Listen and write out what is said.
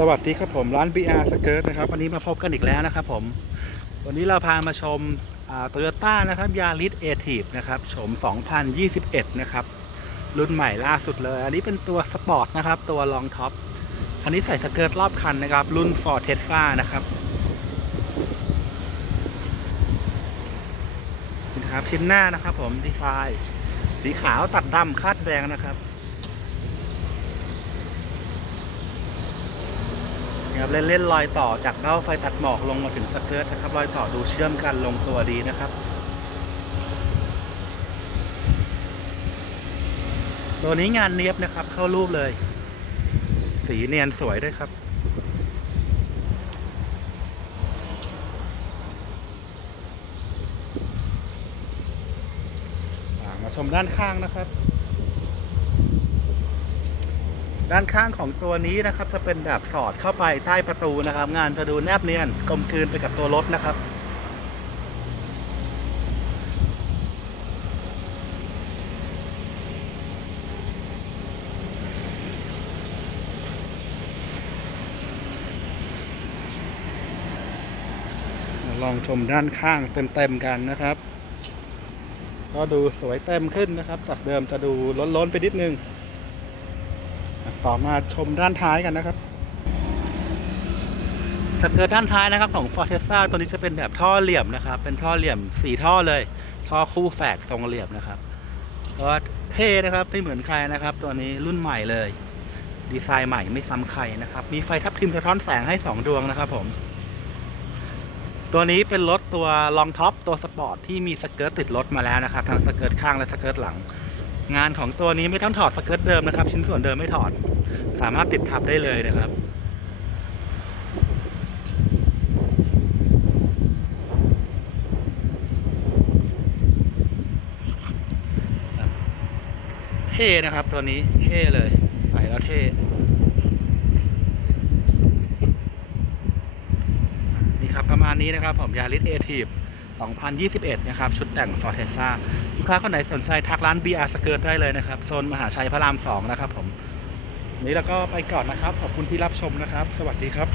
สวัสดีครับผมร้าน BR Skirt นะครับวันนี้มาพบกันอีกแล้วนะครับผม วันนี้เราพามาชมโตโยต้านะครับยาริสเอทีฟนะครับโฉม2021 นะครับ รุ่นใหม่ล่าสุดเลย อันนี้เป็นตัวสปอร์ตนะครับ ตัวลองท็อปคันนี้ใส่สเกิร์ตรอบคันนะครับ รุ่น Ford Tesla นะครับนี่นะครับชิ้นหน้านะครับผมดีไซน์สีขาวตัดดำคาดแดงนะครับ นะครับเล่นเล่นรอยต่อจากเบ้าไฟตัดหมอกลงมาถึงสเกิร์ตนะครับรอยต่อดูเชื่อมกันลงตัวดีนะครับ ตัวนี้งานเนียบนะครับ เข้ารูปเลย สีเนียนสวยด้วยครับมาชมด้านข้างนะครับ ด้านข้างของตัวนี้นะครับจะเป็นแบบสอดเข้าไปใต้ประตูนะครับ งานจะดูแนบเนียนกลมกลืนไปกับตัวรถนะครับลองชมด้านข้างเต็มๆกันนะครับ ก็ดูสวยเต็มขึ้นนะครับ จากเดิมจะดูล้นๆไปนิดนึง ต่อมาชมด้านท้ายกันนะครับสเกิร์ตด้านท้ายนะครับของ f o r t e s a ตัวนี้จะเป็นแบบท่อเหลี่ยมนะครับ เป็นท่อเหลี่ยมสีท่อเลย ท่อคู่แฝกทรงเหลี่ยมนะครับ ก็เท่นะครับไม่เหมือนใครนะครับ ตัวนี้รุ่นใหม่เลย ดีไซน์ใหม่ไม่ซ้ำใครนะครับ มีไฟทับทิมสะท้อนแสงให้ 2 ดวงนะครับผม ตัวนี้เป็นรถตัวลองท็อปตัวสปอร์ตที่มีสเกิร์ตติดรถมาแล้วนะครับทั้งสเกิร์ตข้างและสเกิร์ตหลัง งานของตัวนี้ไม่ต้องถอดสเกิร์ตเดิมนะครับ ชิ้นส่วนเดิมไม่ถอด สามารถติดทับได้เลยนะครับเท่นะครับตัวนี้เท่เลย ใส่แล้วเท่นี่ครับประมาณนี้นะครับผมยาริสเอทีฟ2021 นะครับ ชุดแต่ง f o r t e s a ลูกค้าคนไหนสนใจทักร้าน BR Skirt ได้เลยนะครับ โซนมหาชัยพระราม 2 นะครับผม นี้แล้วก็ไปก่อนนะครับ ขอบคุณที่รับชมนะครับ สวัสดีครับ